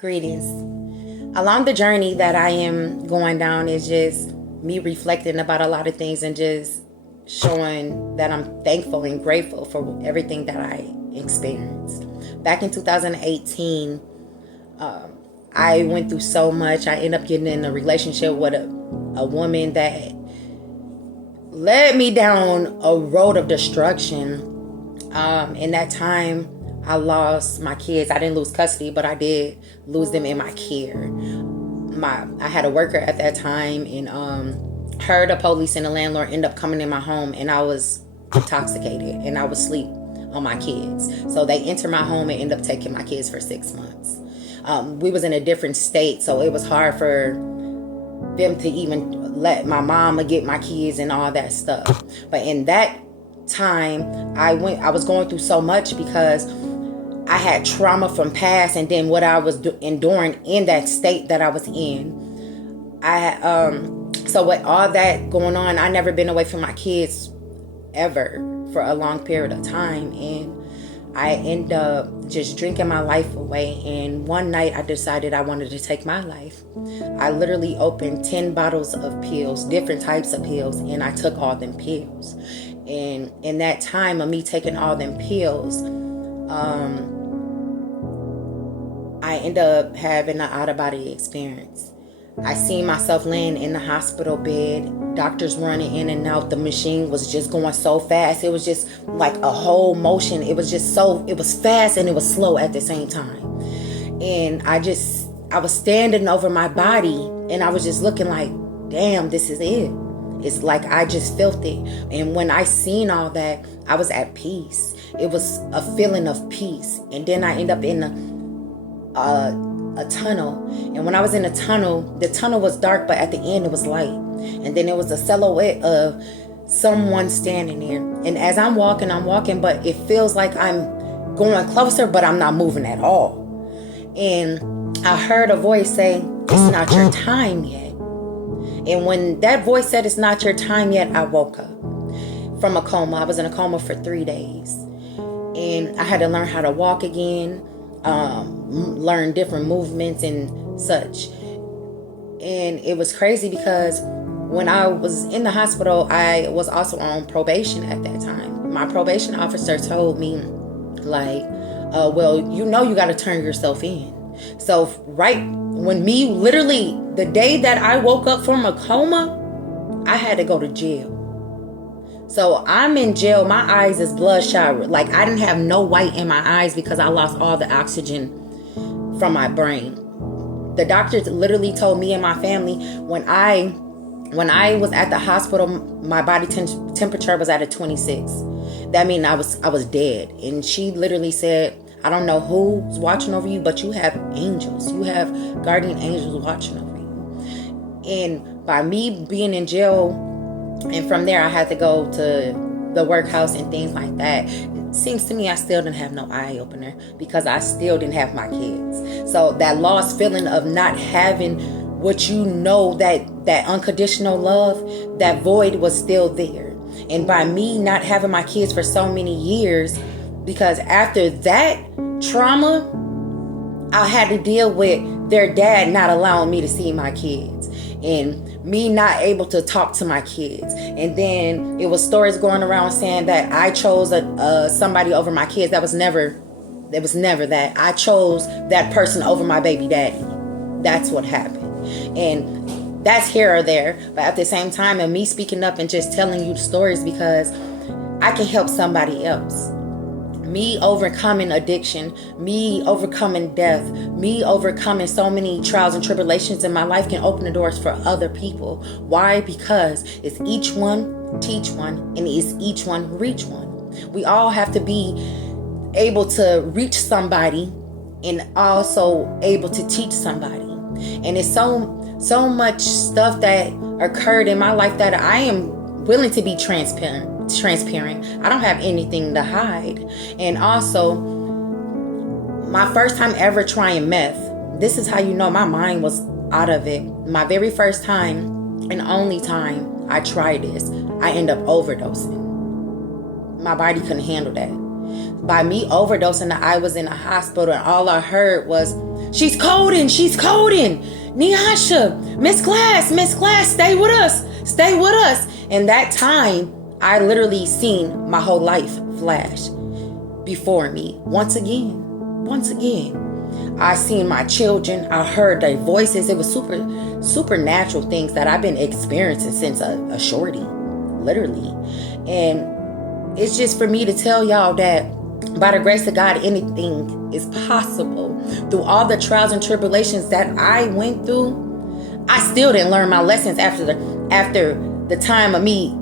Greetings. Along the journey that I am going down is just me reflecting about a lot of things and just showing that I'm thankful and grateful for everything that I experienced. Back in 2018, I went through so much. I ended up getting in a relationship with a woman that led me down a road of destruction. In that time, I lost my kids. I didn't lose custody, but I did lose them in my care. I had a worker at that time, and her, the police, and the landlord ended up coming in my home, and I was intoxicated, and I was asleep on my kids. So they entered my home and ended up taking my kids for 6 months. We was in a different state, so it was hard for them to even let my mama get my kids and all that stuff. But in that time, I was going through so much because I had trauma from past, and then what I was enduring in that state that I was in. So with all that going on, I never been away from my kids ever for a long period of time, and I ended up just drinking my life away. And one night I decided I wanted to take my life. I literally opened 10 bottles of pills, different types of pills, and I took all them pills. And in that time of me taking all them pills, I ended up having an out-of-body experience. I seen myself laying in the hospital bed, doctors running in and out. The machine was just going so fast. It was just like a whole motion. It was fast and it was slow at the same time. And I was standing over my body, and I was just looking like, damn, this is it. It's like I just felt it. And when I seen all that, I was at peace. It was a feeling of peace. And then I end up in a tunnel. And when I was in the tunnel was dark, but at the end it was light. And then it was a silhouette of someone standing there. And as I'm walking, but it feels like I'm going closer, but I'm not moving at all. And I heard a voice say, "It's not your time yet." And when that voice said, "It's not your time yet," I woke up from a coma. I was in a coma for 3 days. And I had to learn how to walk again, learn different movements and such. And it was crazy because when I was in the hospital, I was also on probation at that time. My probation officer told me, like, well, you got to turn yourself in. So right when literally the day that I woke up from a coma, I had to go to jail. So I'm in jail. My eyes is bloodshot. Like, I didn't have no white in my eyes because I lost all the oxygen from my brain. The doctors literally told me and my family when I was at the hospital, my body temperature was at a 26. That means I was dead. And she literally said, "I don't know who's watching over you, but you have angels. You have guardian angels watching over you." And by me being in jail, and from there I had to go to the workhouse and things like that, it seems to me I still didn't have no eye opener because I still didn't have my kids. So that lost feeling of not having what that unconditional love, that void was still there. And by me not having my kids for so many years, because after that trauma, I had to deal with their dad not allowing me to see my kids, and me not able to talk to my kids. And then it was stories going around saying that I chose somebody over my kids. It was never that. I chose that person over my baby daddy. That's what happened. And that's here or there. But at the same time, and me speaking up and just telling you stories because I can help somebody else. Me overcoming addiction, me overcoming death, me overcoming so many trials and tribulations in my life can open the doors for other people. Why? Because it's each one teach one, and it's each one reach one. We all have to be able to reach somebody and also able to teach somebody. And it's so much stuff that occurred in my life that I am willing to be transparent. I don't have anything to hide. And also, my first time ever trying meth, this is how you know my mind was out of it. My very first time and only time I tried this, I ended up overdosing. My body couldn't handle that. By me overdosing, I was in a hospital, and all I heard was She's coding. Niasha, Miss Class, stay with us. And that time, I literally seen my whole life flash before me. Once again. I seen my children. I heard their voices. It was supernatural things that I've been experiencing since a shorty, literally. And it's just for me to tell y'all that by the grace of God, anything is possible. Through all the trials and tribulations that I went through, I still didn't learn my lessons after the time of me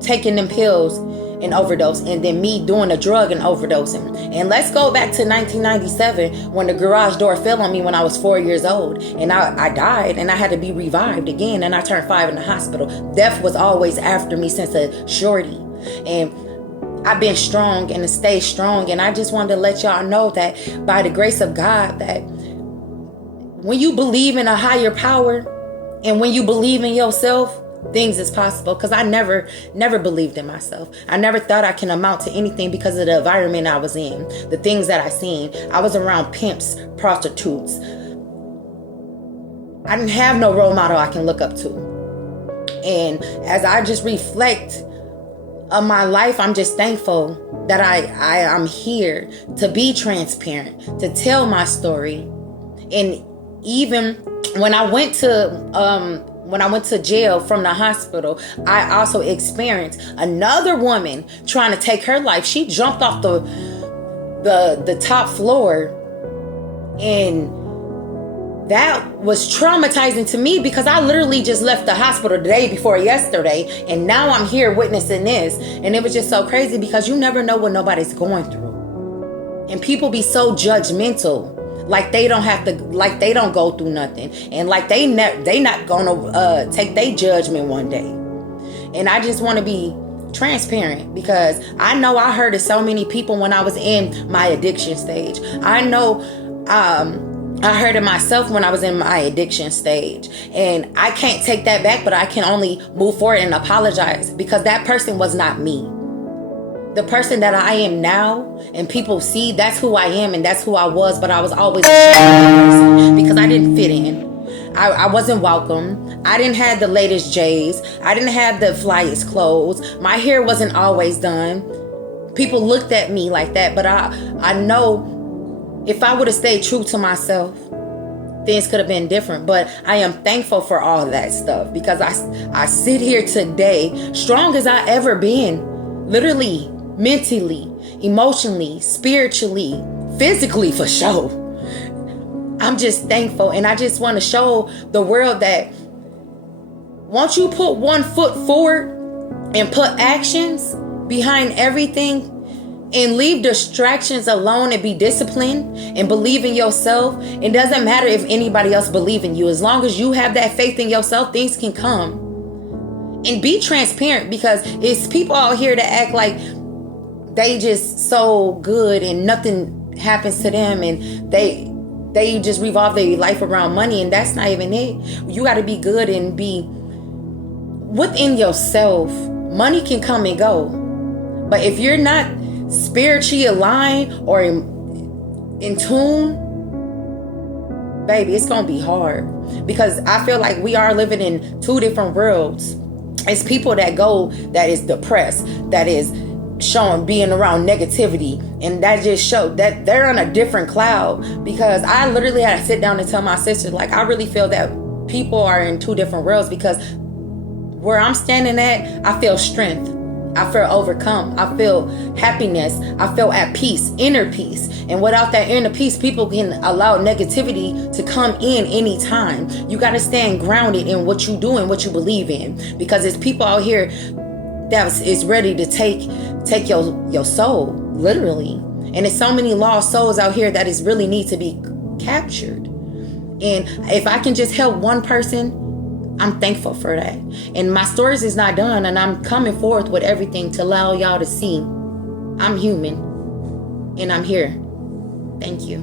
taking them pills and overdose, and then me doing a drug and overdosing. And let's go back to 1997 when the garage door fell on me when I was 4 years old, and I died, and I had to be revived again, and I turned 5 in the hospital. Death was always after me since a shorty, and I've been strong and stay strong. And I just wanted to let y'all know that by the grace of God, that when you believe in a higher power and when you believe in yourself, things is possible. Because I never believed in myself. I never thought I can amount to anything because of the environment I was in, the things that I seen. I was around pimps, prostitutes. I didn't have no role model I can look up to. And as I just reflect of my life, I'm just thankful that I'm here to be transparent, to tell my story. And even when I went to jail from the hospital, I also experienced another woman trying to take her life. She jumped off the top floor, and that was traumatizing to me because I literally just left the hospital the day before yesterday, and now I'm here witnessing this. And it was just so crazy because you never know what nobody's going through. And people be so judgmental, like they don't go through nothing, and like they not gonna take their judgment one day. And I just want to be transparent because I know I hurted so many people when I was in my addiction stage. I know I hurted myself when I was in my addiction stage, and I can't take that back, but I can only move forward and apologize because that person was not me. The person that I am now, and people see, that's who I am and that's who I was, but I was always ashamed of that person because I didn't fit in. I wasn't welcome. I didn't have the latest J's. I didn't have the flyest clothes. My hair wasn't always done. People looked at me like that, but I know if I would have stayed true to myself, things could have been different. But I am thankful for all that stuff because I sit here today strong as I ever been, literally, mentally, emotionally, spiritually, physically, for sure. I'm just thankful, and I just want to show the world that once you put one foot forward and put actions behind everything and leave distractions alone and be disciplined and believe in yourself, it doesn't matter if anybody else believes in you. As long as you have that faith in yourself, things can come. And be transparent, because it's people out here that act like they just so good and nothing happens to them, and they just revolve their life around money, and that's not even it. You got to be good and be within yourself. Money can come and go, but if you're not spiritually aligned or in tune, baby, it's gonna be hard. Because I feel like we are living in two different worlds. It's people that is depressed, that is being around negativity, and that just show that they're on a different cloud. Because I literally had to sit down and tell my sister, like, I really feel that people are in two different worlds, because where I'm standing at, I feel strength, I feel overcome, I feel happiness, I feel at peace, inner peace. And without that inner peace, people can allow negativity to come in anytime. You got to stand grounded in what you do and what you believe in, because there's people out here that is ready to take your soul, literally. And there's so many lost souls out here that is really need to be captured. And if I can just help one person, I'm thankful for that. And my stories is not done, and I'm coming forth with everything to allow y'all to see I'm human and I'm here. Thank you.